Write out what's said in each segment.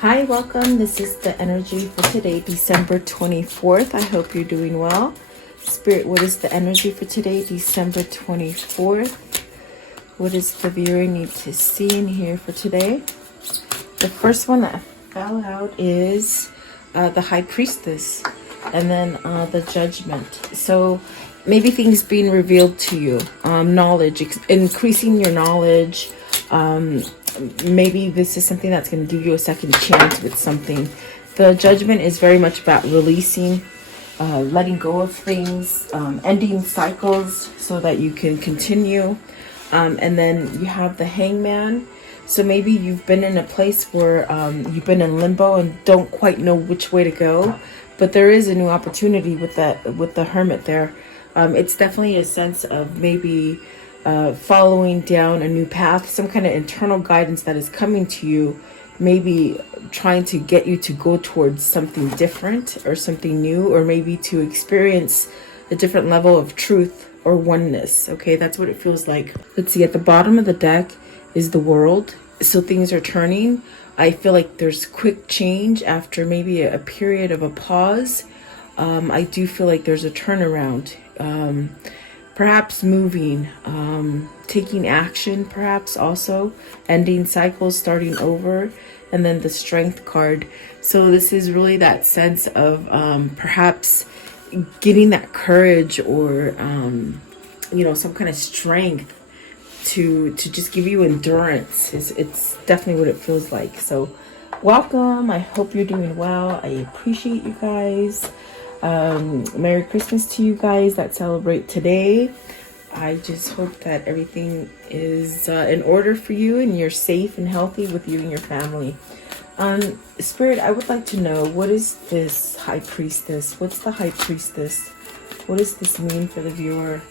Hi, welcome. This is the energy for today, December 24th. I hope you're doing well. Spirit, what is the energy for today, December 24th? What does the viewer need to see and hear for today? The first one that fell out is the High Priestess, and then the Judgment. So maybe things being revealed to you, knowledge, increasing your knowledge. Maybe this is something that's going to give you a second chance with something. The Judgment is very much about releasing, letting go of things, ending cycles so that you can continue. And then you have the Hangman. So maybe you've been in a place where you've been in limbo and don't quite know which way to go, but there is a new opportunity with the Hermit there. It's definitely a sense of maybe following down a new path, some kind of internal guidance that is coming to you, maybe trying to get you to go towards something different or something new, or maybe to experience a different level of truth or oneness. Okay, that's what it feels like. Let's see, at the bottom of the deck is the World. So things are turning. I feel like there's quick change after maybe a period of a pause. I do feel like there's a turnaround. Perhaps moving, taking action, perhaps also ending cycles, starting over, and then the Strength card. So this is really that sense of perhaps getting that courage or some kind of strength to just give you endurance. It's definitely what it feels like. So welcome. I hope you're doing well. I appreciate you guys. Merry Christmas to you guys that celebrate today. I just hope that everything is in order for you and you're safe and healthy with you and your family. Spirit, I would like to know, what is this High Priestess? What's the High Priestess? What does this mean for the viewer?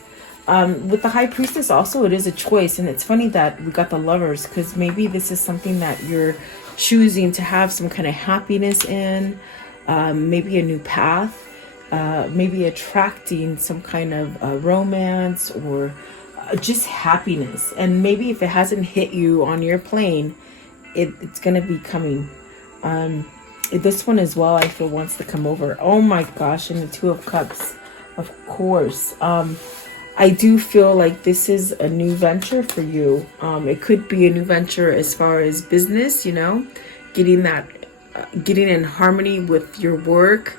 With the High Priestess also, it is a choice, and it's funny that we got the Lovers, because maybe this is something that you're choosing to have some kind of happiness in, maybe a new path. Maybe attracting some kind of romance or just happiness. And maybe if it hasn't hit you on your plane, it's going to be coming. This one as well, I feel, wants to come over. Oh my gosh, and the Two of Cups, of course. I do feel like this is a new venture for you. It could be a new venture as far as business, getting in harmony with your work.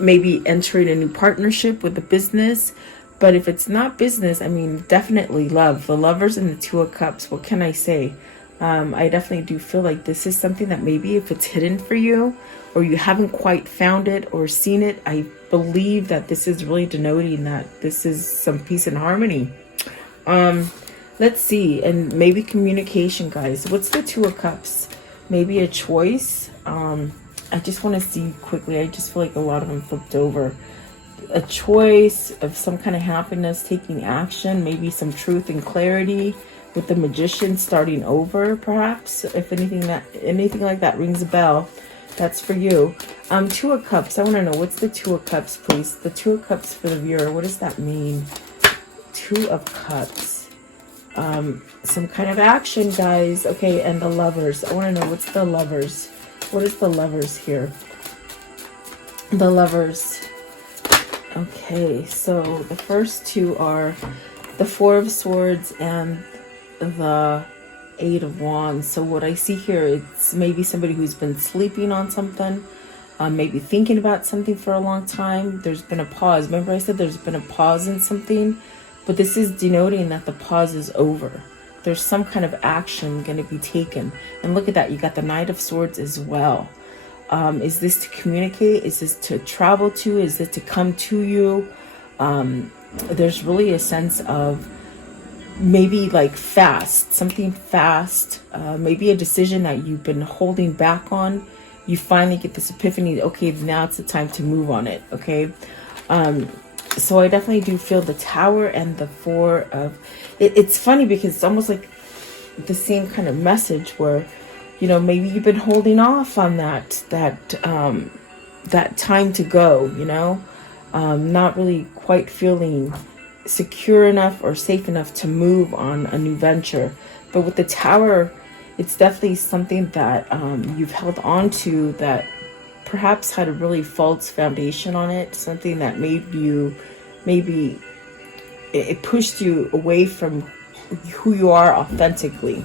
Maybe entering a new partnership with a business. But if it's not business, I mean, definitely love. The Lovers and the Two of Cups, what can I say? I definitely do feel like this is something that maybe if it's hidden for you, or you haven't quite found it or seen it, I believe that this is really denoting that this is some peace and harmony. Let's see, and maybe communication, guys. What's the Two of Cups? Maybe a choice. I just want to see quickly. I just feel like a lot of them flipped over. A choice of some kind of happiness, taking action, maybe some truth and clarity with the Magician, starting over, perhaps. If anything like that rings a bell, that's for you. Two of Cups. I want to know, what's the Two of Cups, please? The Two of Cups for the viewer. What does that mean? Two of Cups. Some kind of action, guys. Okay, and the Lovers. I want to know, what's the Lovers? What is the Lovers here? The Lovers. Okay, so the first two are the Four of Swords and the Eight of Wands. So what I see here, it's maybe somebody who's been sleeping on something, maybe thinking about something for a long time. There's been a pause. Remember I said there's been a pause in something, but this is denoting that the pause is over. There's some kind of action going to be taken. And look at that. You got the Knight of Swords as well. Is this to communicate? Is this to travel to? Is it to come to you? There's really a sense of maybe like fast, something fast, maybe a decision that you've been holding back on. You finally get this epiphany. Okay, now it's the time to move on it. Okay. So I definitely do feel the Tower and the Four of... It's funny because it's almost like the same kind of message where, maybe you've been holding off on that time to go, not really quite feeling secure enough or safe enough to move on a new venture. But with the Tower, It's definitely something that you've held on to that perhaps had a really false foundation on it, something that made you, maybe it pushed you away from who you are authentically.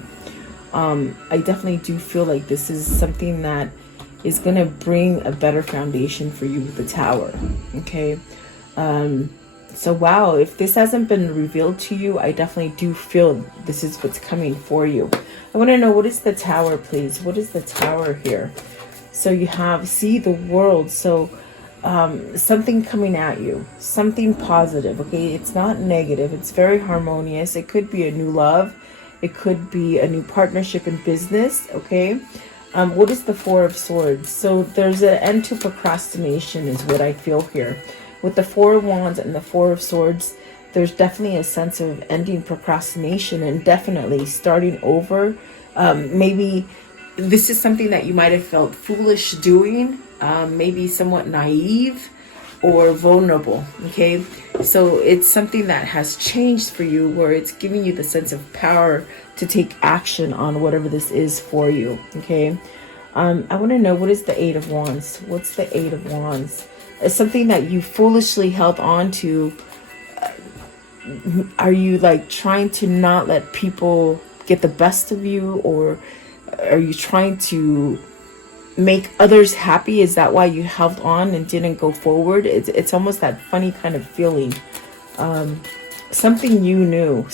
I definitely do feel like this is something that is going to bring a better foundation for you with the Tower. Okay. So wow, if this hasn't been revealed to you, I definitely do feel this is what's coming for you. I want to know, what is the Tower, please? What is the Tower here? So you have, see, the world. So something coming at you, something positive. Okay, it's not negative, it's very harmonious. It could be a new love, it could be a new partnership in business. Okay. What is the Four of Swords? So there's an end to procrastination is what I feel here. With the Four of Wands and the Four of Swords, there's definitely a sense of ending procrastination and definitely starting over. Maybe this is something that you might have felt foolish doing, maybe somewhat naive or vulnerable. Okay, so it's something that has changed for you, where it's giving you the sense of power to take action on whatever this is for you. Okay, I want to know, what is the Eight of Wands? What's the Eight of Wands? It's something that you foolishly held on to. Are you like trying to not let people get the best of you, or are you trying to make others happy? Is that why you held on and didn't go forward? It's almost that funny kind of feeling. Something you knew,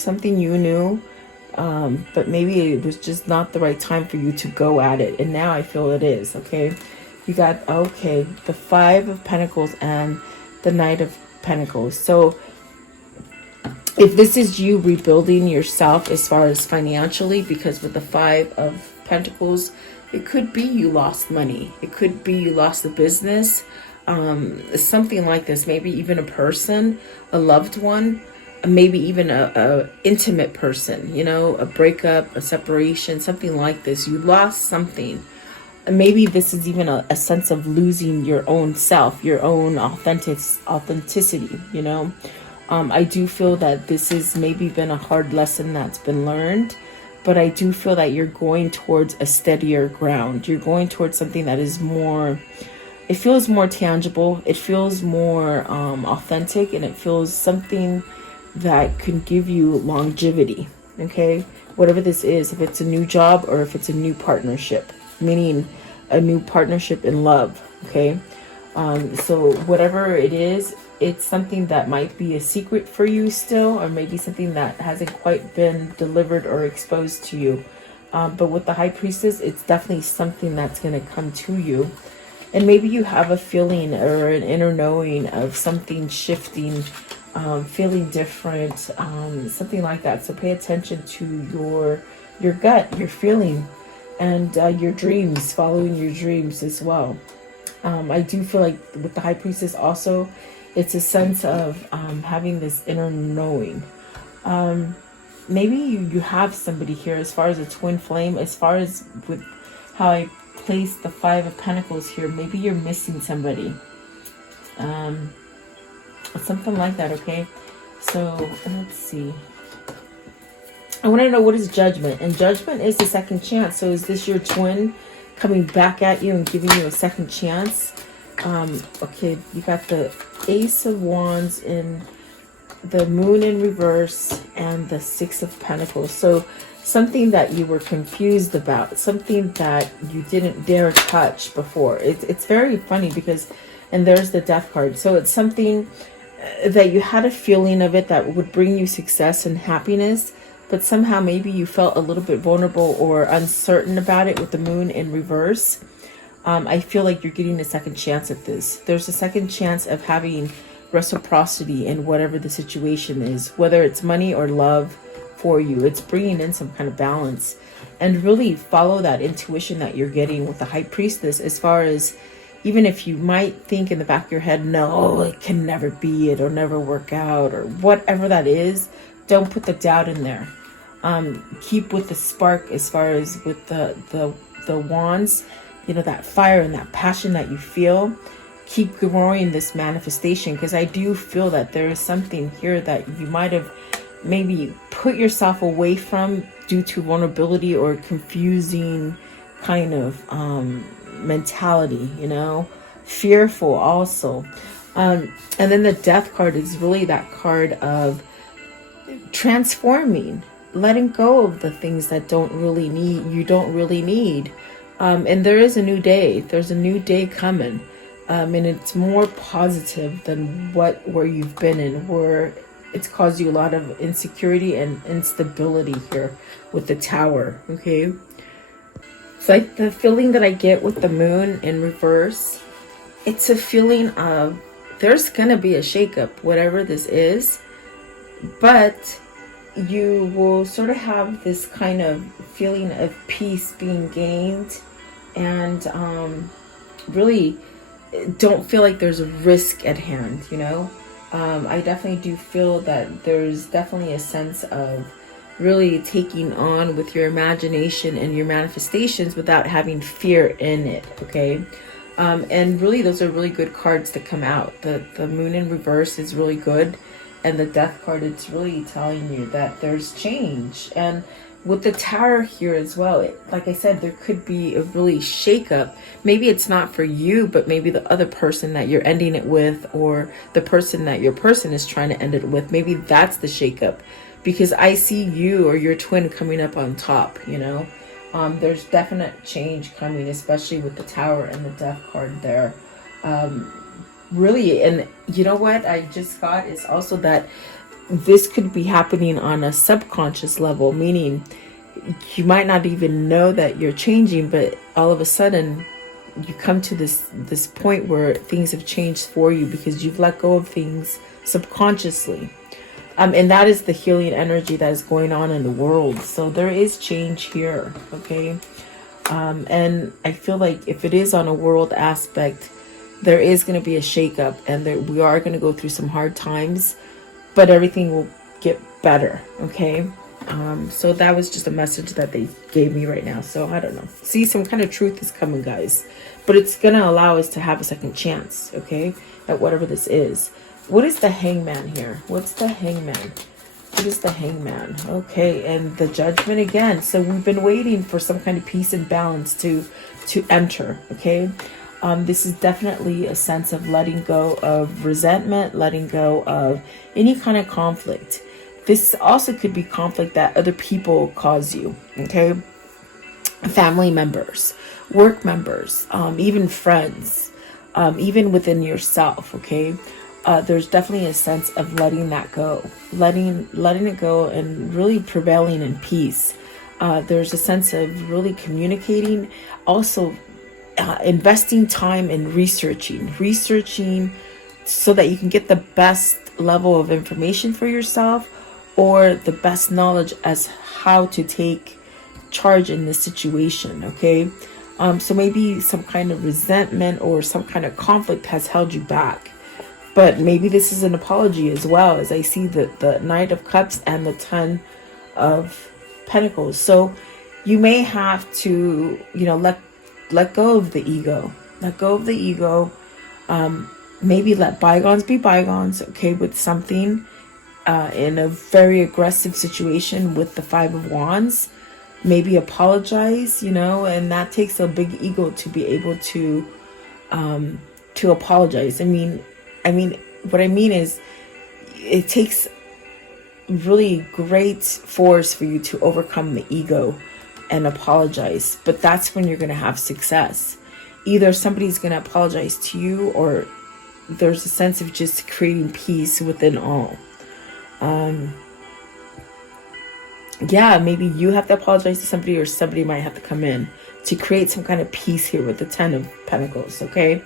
but maybe it was just not the right time for you to go at it, and now I feel it is. Okay, you got, okay, the Five of Pentacles and the Knight of Pentacles. So if this is you rebuilding yourself as far as financially, because with the Five of Pentacles, it could be you lost money, it could be you lost a business, something like this. Maybe even a person, a loved one, maybe even a intimate person, you know, a breakup, a separation, something like this. You lost something. Maybe this is even a sense of losing your own self, your own authenticity, you know. I do feel that this has maybe been a hard lesson that's been learned, but I do feel that you're going towards a steadier ground. You're going towards something that is more, it feels more tangible, it feels more authentic, and it feels something that can give you longevity. Okay, whatever this is, if it's a new job or if it's a new partnership, meaning a new partnership in love. Okay, so whatever it is, it's something that might be a secret for you still, or maybe something that hasn't quite been delivered or exposed to you. But with the High Priestess, it's definitely something that's going to come to you. And maybe you have a feeling or an inner knowing of something shifting, feeling different, something like that. So pay attention to your gut, your feeling, and your dreams, following your dreams as well. I do feel like with the High Priestess also, it's a sense of having this inner knowing. Maybe you have somebody here, as far as a twin flame, as far as with how I place the Five of Pentacles here, maybe you're missing somebody. Something like that, okay? So, let's see. I want to know, what is Judgment? And Judgment is the second chance. So is this your twin coming back at you and giving you a second chance? Okay, you got the Ace of Wands in the Moon in reverse and the Six of Pentacles. So something that you were confused about, something that you didn't dare touch before. It's very funny because, and there's the Death card. So it's something that you had a feeling of it that would bring you success and happiness, but somehow maybe you felt a little bit vulnerable or uncertain about it with the Moon in reverse. I feel like you're getting a second chance at this. There's a second chance of having reciprocity in whatever the situation is, whether it's money or love for you. It's bringing in some kind of balance, and really follow that intuition that you're getting with the High Priestess, as far as, even if you might think in the back of your head, no, it can never be, it'll never work out, or whatever that is, don't put the doubt in there. Keep with the spark, as far as with the wands, you know, that fire and that passion that you feel. Keep growing this manifestation, because I do feel that there is something here that you might have maybe put yourself away from due to vulnerability or confusing kind of mentality, fearful also. And then the death card is really that card of transforming, letting go of the things that you don't really need. And there is a new day. There's a new day coming. And it's more positive than where you've been in, where it's caused you a lot of insecurity and instability here with the Tower. Okay. It's like the feeling that I get with the moon in reverse. It's a feeling of there's gonna be a shakeup, whatever this is, but you will sort of have this kind of feeling of peace being gained, and really don't feel like there's a risk at hand. I definitely do feel that there's definitely a sense of really taking on with your imagination and your manifestations without having fear in it. Okay. And really, those are really good cards to come out. The moon in reverse is really good. And the death card, it's really telling you that there's change. And with the Tower here as well, like I said, there could be a really shakeup. Maybe it's not for you, but maybe the other person that you're ending it with, or the person that your person is trying to end it with, maybe that's the shakeup. Because I see you or your twin coming up on top, There's definite change coming, especially with the Tower and the death card there. Really, and you know what I just got is also that this could be happening on a subconscious level, meaning you might not even know that you're changing, but all of a sudden you come to this point where things have changed for you because you've let go of things subconsciously. And that is the healing energy that is going on in the world. So there is change here, okay? And I feel like if it is on a world aspect, there is going to be a shakeup, and we are going to go through some hard times, but everything will get better, okay? So that was just a message that they gave me right now. So I don't know. See, some kind of truth is coming, guys. But it's going to allow us to have a second chance, okay? At whatever this is. What is the Hangman here? What's the Hangman? What is the Hangman? Okay, and the Judgment again. So we've been waiting for some kind of peace and balance to enter, okay? This is definitely a sense of letting go of resentment, letting go of any kind of conflict. This also could be conflict that other people cause you, okay? Family members, work members, even friends, even within yourself, okay? There's definitely a sense of letting that go, letting it go, and really prevailing in peace. There's a sense of really communicating, also investing time in researching so that you can get the best level of information for yourself, or the best knowledge as how to take charge in this situation, okay? So maybe some kind of resentment or some kind of conflict has held you back. But maybe this is an apology as well, as I see the Knight of Cups and the Ten of Pentacles. So you may have to, let go of the ego. Let go of the ego. Maybe let bygones be bygones, okay, with something in a very aggressive situation with the Five of Wands. Maybe apologize, and that takes a big ego to be able to apologize. I mean, what I mean is it takes really great force for you to overcome the ego and apologize. But that's when you're going to have success. Either somebody's going to apologize to you, or there's a sense of just creating peace within all. Yeah, maybe you have to apologize to somebody, or somebody might have to come in to create some kind of peace here with the Ten of Pentacles, okay?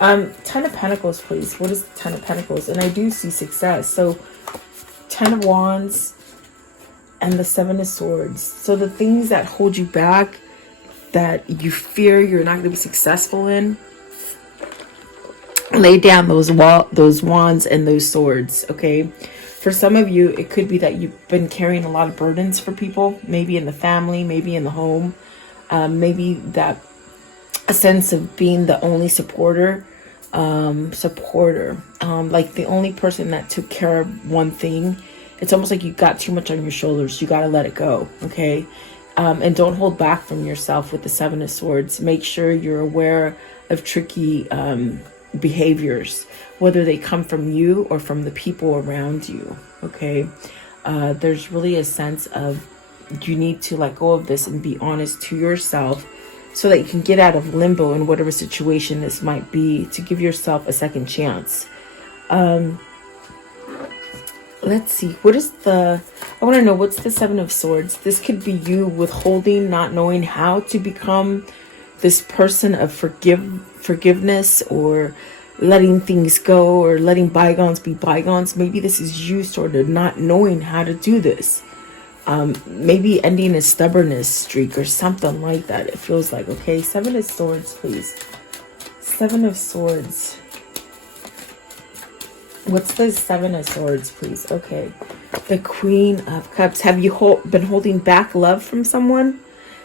Ten of Pentacles, please. What is the Ten of Pentacles? And I do see success. So, Ten of Wands and the Seven of Swords. So the things that hold you back, that you fear you're not going to be successful in, lay down those wands and those swords, okay? For some of you, it could be that you've been carrying a lot of burdens for people, maybe in the family, maybe in the home, maybe that a sense of being the only supporter, like the only person that took care of one thing, it's almost like you got too much on your shoulders. You got to let it go, okay? And don't hold back from yourself with the Seven of Swords. Make sure you're aware of tricky behaviors, whether they come from you or from the people around you, okay? There's really a sense of you need to let go of this and be honest to yourself so that you can get out of limbo in whatever situation this might be, to give yourself a second chance. Let's see, I want to know, what's the Seven of Swords? This could be you withholding, not knowing how to become this person of forgiveness, or letting things go, or letting bygones be bygones. Maybe this is you sort of not knowing how to do this. Maybe ending a stubbornness streak or something like that. It feels like, okay, Seven of Swords, please. Seven of Swords. What's the Seven of Swords, please? Okay. The Queen of Cups. Have you been holding back love from someone?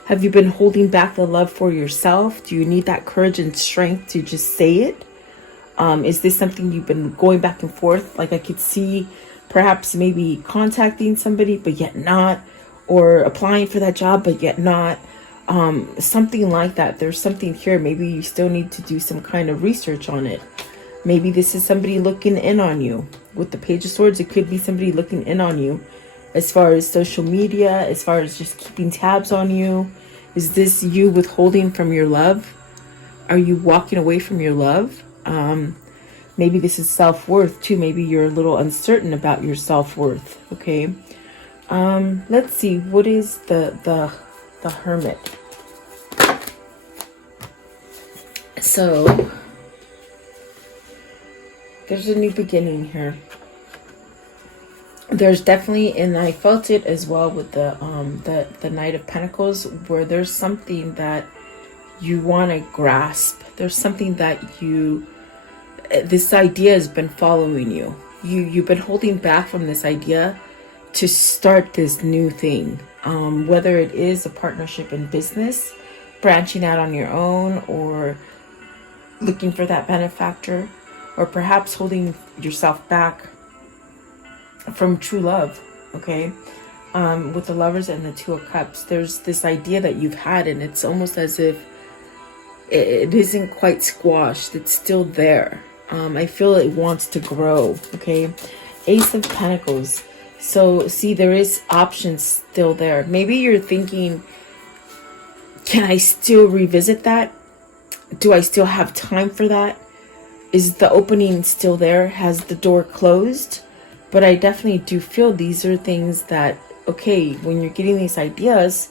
Have you been holding back the love for yourself? Do you need that courage and strength to just say it? Is this something you've been going back and forth? Like, I could see perhaps maybe contacting somebody, but yet not. Or applying for that job, but yet not. Something like that. There's something here. Maybe you still need to do some kind of research on it. Maybe this is somebody looking in on you. With the Page of Swords, it could be somebody looking in on you as far as social media, as far as just keeping tabs on you. Is this you withholding from your love? Are you walking away from your love? Maybe this is self-worth too. Maybe you're a little uncertain about your self-worth. Okay. Let's see. What is the Hermit? So there's a new beginning here. There's definitely, and I felt it as well with the Knight of Pentacles, where there's something that you want to grasp. There's something that this idea has been following you. You've been holding back from this idea to start this new thing. Whether it is a partnership in business, branching out on your own, or looking for that benefactor, or perhaps holding yourself back from true love, okay? With the Lovers and the Two of Cups, there's this idea that you've had, and it's almost as if it isn't quite squashed. It's still there. I feel it wants to grow, okay? Ace of Pentacles. So, see, there is options still there. Maybe you're thinking, can I still revisit that? Do I still have time for that? Is the opening still there? Has the door closed? But I definitely do feel these are things that, okay, when you're getting these ideas,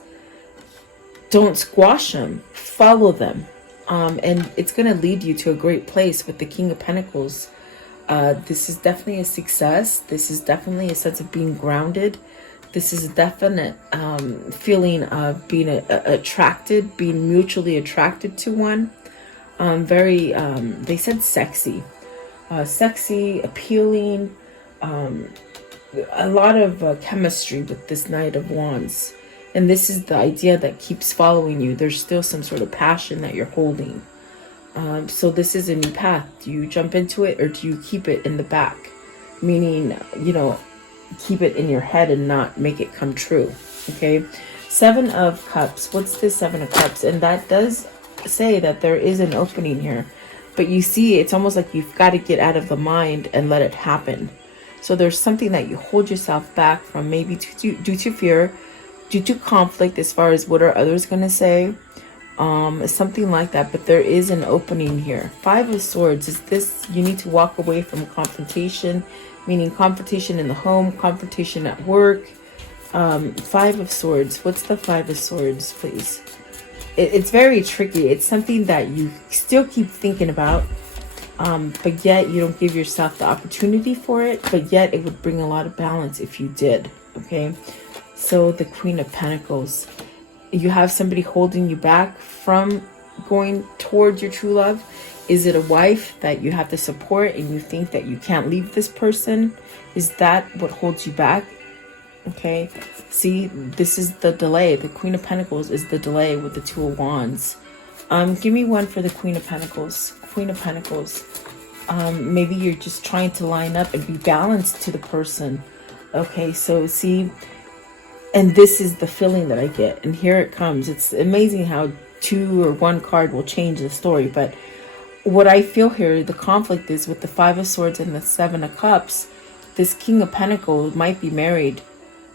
don't squash them. Follow them. And it's going to lead you to a great place with the King of Pentacles. This is definitely a success. This is definitely a sense of being grounded. This is a definite feeling of being attracted, being mutually attracted to one. They said sexy. Sexy, appealing. A lot of chemistry with this Knight of Wands. And this is the idea that keeps following you. There's still some sort of passion that you're holding. So this is a new path. Do you jump into it, or do you keep it in the back? Meaning, keep it in your head and not make it come true. Okay. Seven of Cups. What's this Seven of Cups? And that does say that there is an opening here. But you see, it's almost like you've got to get out of the mind and let it happen. So there's something that you hold yourself back from, maybe due to fear, due to conflict as far as what are others going to say. Something like that. But there is an opening here. Five of Swords. Is this, you need to walk away from confrontation, meaning confrontation in the home, confrontation at work. Five of Swords. What's the Five of Swords, please? It's very tricky. It's something that you still keep thinking about, but yet you don't give yourself the opportunity for it, but yet it would bring a lot of balance if you did, okay? So the Queen of Pentacles. You have somebody holding you back from going towards your true love. Is it a wife that you have to support and you think that you can't leave this person? Is that what holds you back? Okay, see, this is the delay. The Queen of Pentacles is the delay with the Two of Wands. Give me one for the Queen of Pentacles. Queen of Pentacles. Maybe you're just trying to line up and be balanced to the person. Okay, so see, and this is the feeling that I get, and here it comes. It's amazing how two or one card will change the story, but what I feel here, the conflict is with the Five of Swords and the Seven of Cups. This King of Pentacles might be married,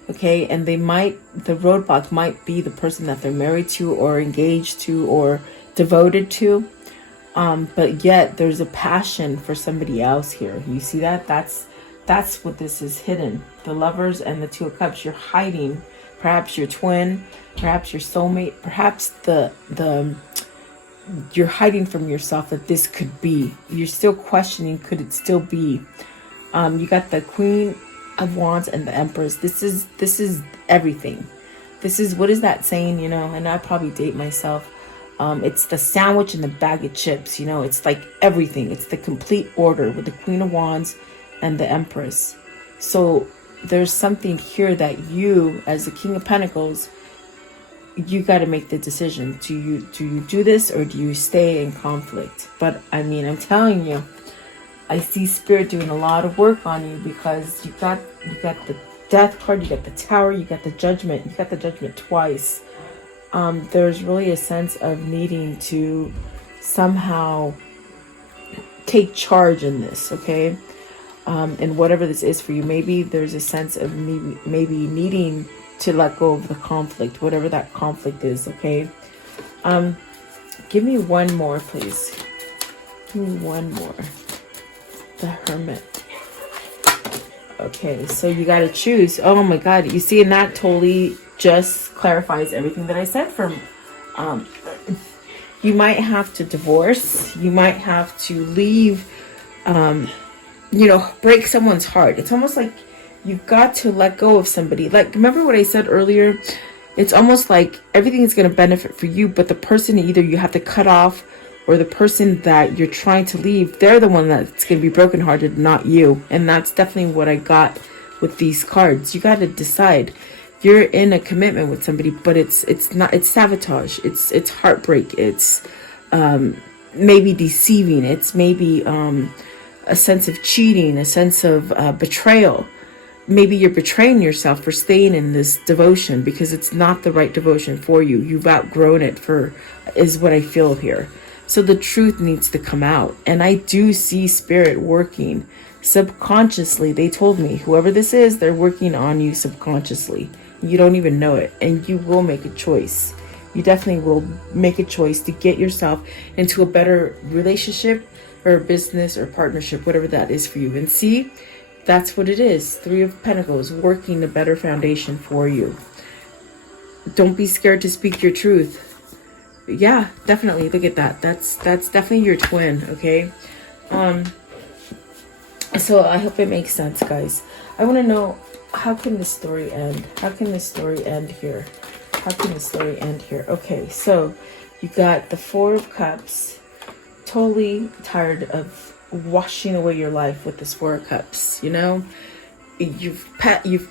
okay, and the roadblock might be the person that they're married to or engaged to or devoted to, but yet there's a passion for somebody else here. You see that? That's what this is hidden. The Lovers and the Two of Cups. You're hiding, perhaps your twin, perhaps your soulmate, perhaps you're hiding from yourself that this could be. You're still questioning, could it still be? You got the Queen of Wands and the Empress. This is everything. This is, what is that saying, and I probably date myself. It's the sandwich and the bag of chips, it's like everything. It's the complete order with the Queen of Wands and the Empress. So there's something here that you, as the King of Pentacles, you got to make the decision. Do you do this, or do you stay in conflict? But I mean, I'm telling you, I see Spirit doing a lot of work on you, because you got the Death card, you got the Tower, you got the Judgment. You got the Judgment twice. There's really a sense of needing to somehow take charge in this, okay? And whatever this is for you, maybe there's a sense of maybe needing to let go of the conflict, whatever that conflict is, okay? Give me one more, please. Give me one more. The Hermit. Okay, so you got to choose. Oh my God, you see, and that totally just clarifies everything that I said. You might have to divorce. You might have to leave, break someone's heart. It's almost like you've got to let go of somebody. Like, remember what I said earlier? It's almost like everything is going to benefit for you, but the person either you have to cut off, or the person that you're trying to leave, they're the one that's going to be brokenhearted, not you. And that's definitely what I got with these cards. You got to decide. You're in a commitment with somebody, but it's sabotage. It's heartbreak. It's maybe deceiving. It's maybe a sense of cheating, a sense of betrayal. Maybe you're betraying yourself for staying in this devotion because it's not the right devotion for you. You've outgrown it, is what I feel here. So the truth needs to come out. And I do see Spirit working subconsciously. They told me, whoever this is, they're working on you subconsciously. You don't even know it. And you will make a choice. You definitely will make a choice to get yourself into a better relationship or business or partnership, whatever that is for you. And see, that's what it is. Three of Pentacles, working a better foundation for you. Don't be scared to speak your truth. Yeah, definitely. Look at that. That's definitely your twin, okay? So I hope it makes sense, guys. I want to know, how can this story end? How can this story end here? How can this story end here? Okay, so you got the Four of Cups. Totally tired of washing away your life with this Four of Cups, You've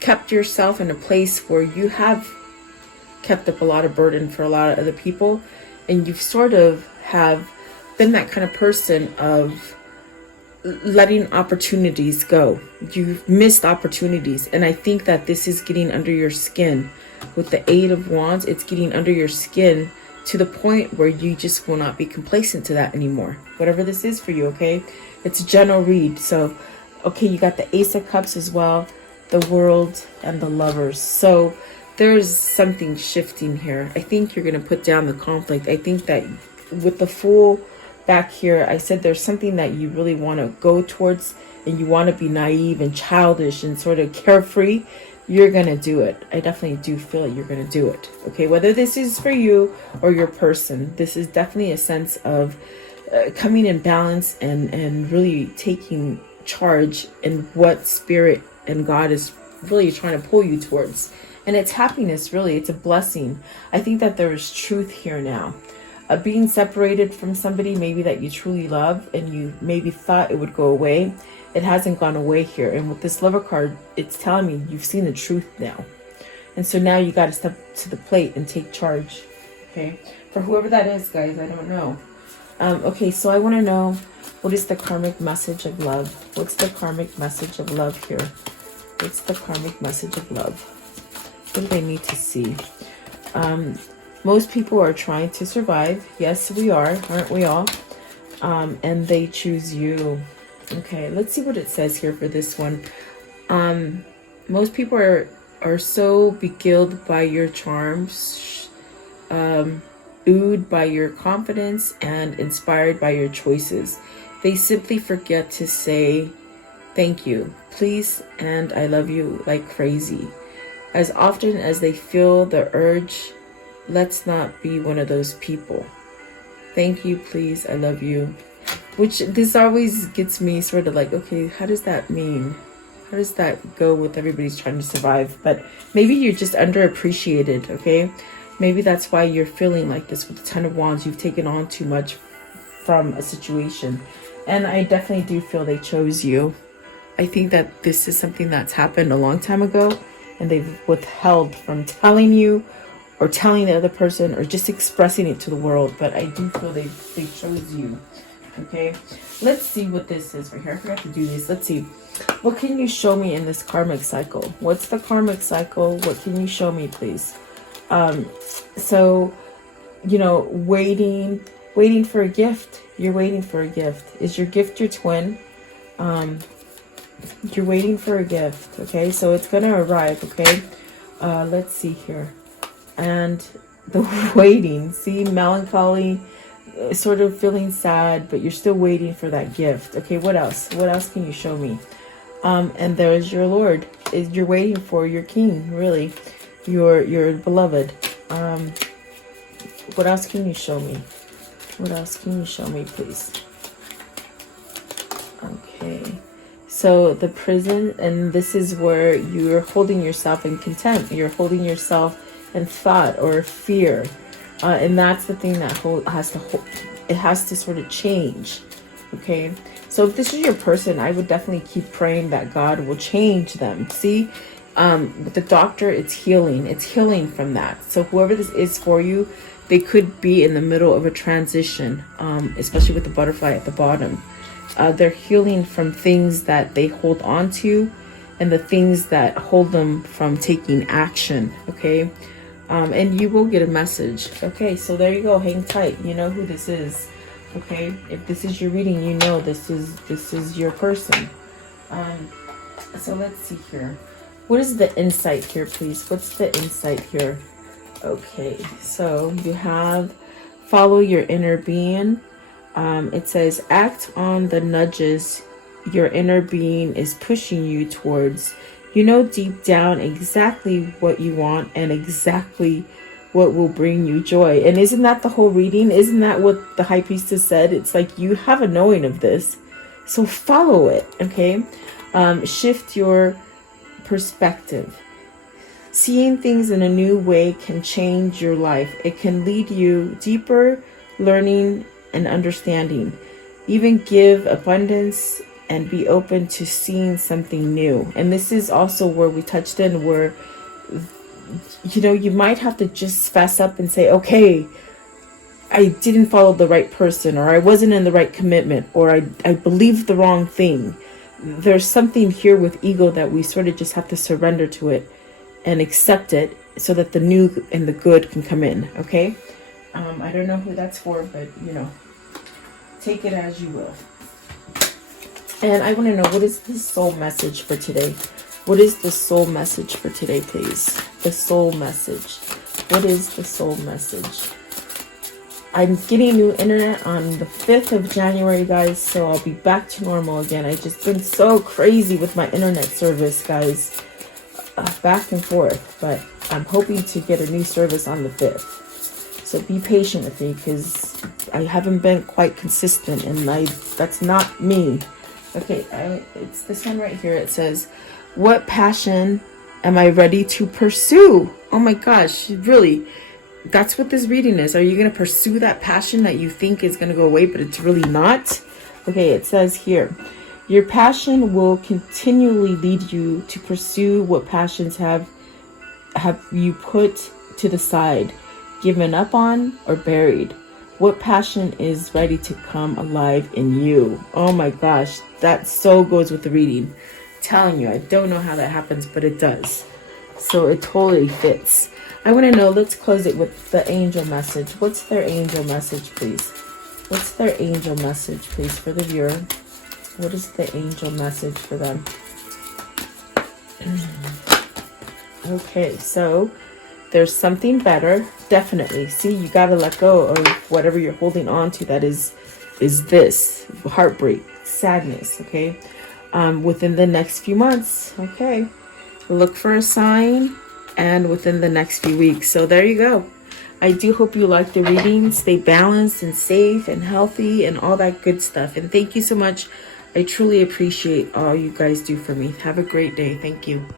kept yourself in a place where you have kept up a lot of burden for a lot of other people. And you've sort of have been that kind of person of letting opportunities go. You've missed opportunities. And I think that this is getting under your skin. With the Eight of Wands, it's getting under your skin to the point where you just will not be complacent to that anymore. Whatever this is for you, okay? It's a general read. So, okay, you got the Ace of Cups as well, the World, and the Lovers. So there's something shifting here. I think you're going to put down the conflict. I think that with the Fool back here, I said there's something that you really want to go towards, and you want to be naive and childish and sort of carefree. You're going to do it. I definitely do feel it. You're going to do it. Okay, whether this is for you or your person, this is definitely a sense of coming in balance and really taking charge in what Spirit and God is really trying to pull you towards. And it's happiness, really. It's a blessing. I think that there is truth here now. Being separated from somebody maybe that you truly love and you maybe thought it would go away, it hasn't gone away here. And with this Lover card, it's telling me you've seen the truth now. And so now you got to step to the plate and take charge. Okay? For whoever that is, guys, I don't know. Okay, so I want to know, what is the karmic message of love? What's the karmic message of love here? What's the karmic message of love? What do they need to see? Most people are trying to survive. Yes, we are. Aren't we all? And they choose you. Okay, let's see what it says here for this one. Most people are so beguiled by your charms, ooed by your confidence, and inspired by your choices. They simply forget to say thank you, please, and I love you like crazy. As often as they feel the urge, let's not be one of those people. Thank you, please, I love you. Which this always gets me sort of like, okay, how does that mean? How does that go with everybody's trying to survive? But maybe you're just underappreciated, okay? Maybe that's why you're feeling like this with the Ten of Wands. You've taken on too much from a situation. And I definitely do feel they chose you. I think that this is something that's happened a long time ago, and they've withheld from telling you or telling the other person or just expressing it to the world. But I do feel they chose you. Okay, let's see what this is right here. I forgot to do this. Let's see. What can you show me in this karmic cycle? What's the karmic cycle? What can you show me, please? So, you know, waiting for a gift. You're waiting for a gift. Is your gift your twin? You're waiting for a gift. Okay, so it's going to arrive. Okay, let's see here. And the waiting, see, melancholy, sort of feeling sad, but you're still waiting for that gift. Okay, what else? What else can you show me? And there's your Lord. You're waiting for your king, really, your beloved. What else can you show me? What else can you show me, please? Okay, so the prison, and this is where you're holding yourself in contempt. You're holding yourself in thought or fear. And that's the thing that it has to sort of change. Okay, so if this is your person, I would definitely keep praying that God will change them. See, with the doctor, it's healing from that. So whoever this is for you, they could be in the middle of a transition, especially with the butterfly at the bottom. They're healing from things that they hold on to and the things that hold them from taking action. Okay. And you will get a message. Okay, so there you go. Hang tight. You know who this is. Okay, if this is your reading, you know this is your person. So let's see here. What is the insight here, please? What's the insight here? Okay, so you have follow your inner being. It says act on the nudges your inner being is pushing you towards. You know deep down exactly what you want and exactly what will bring you joy. And isn't that the whole reading? Isn't that what the High Priestess said? It's like you have a knowing of this. So follow it, okay? Shift your perspective. Seeing things in a new way can change your life. It can lead you deeper learning and understanding. Even give abundance and be open to seeing something new. And this is also where we touched in, where, you know, you might have to just fess up and say, okay, I didn't follow the right person, or I wasn't in the right commitment, or I believed the wrong thing. There's something here with ego that we sort of just have to surrender to it and accept it so that the new and the good can come in, okay? I don't know who that's for, but, you know, take it as you will. And I want to know, what is the soul message for today? What is the soul message for today, please? The soul message. What is the soul message? I'm getting new internet on the 5th of January, guys, so I'll be back to normal again. I've just been so crazy with my internet service, guys. Back and forth. But I'm hoping to get a new service on the 5th. So be patient with me, because I haven't been quite consistent, and that's not me. Okay, it's this one right here. It says, what passion am I ready to pursue? Oh my gosh, really? That's what this reading is. Are you going to pursue that passion that you think is going to go away, but it's really not? Okay, it says here, your passion will continually lead you to pursue what passions have you put to the side, given up on, or buried. What passion is ready to come alive in you? Oh my gosh, that so goes with the reading. telling you, I don't know how that happens, but it does. So it totally fits. I want to know, let's close it with the angel message. What's their angel message, please? What's their angel message, please, for the viewer? What is the angel message for them? Okay, so there's something better, definitely. See, you got to let go of whatever you're holding on to that is this heartbreak, sadness, okay? Within the next few months, okay? Look for a sign, and within the next few weeks. So there you go. I do hope you like the reading. Stay balanced and safe and healthy and all that good stuff. And thank you so much. I truly appreciate all you guys do for me. Have a great day. Thank you.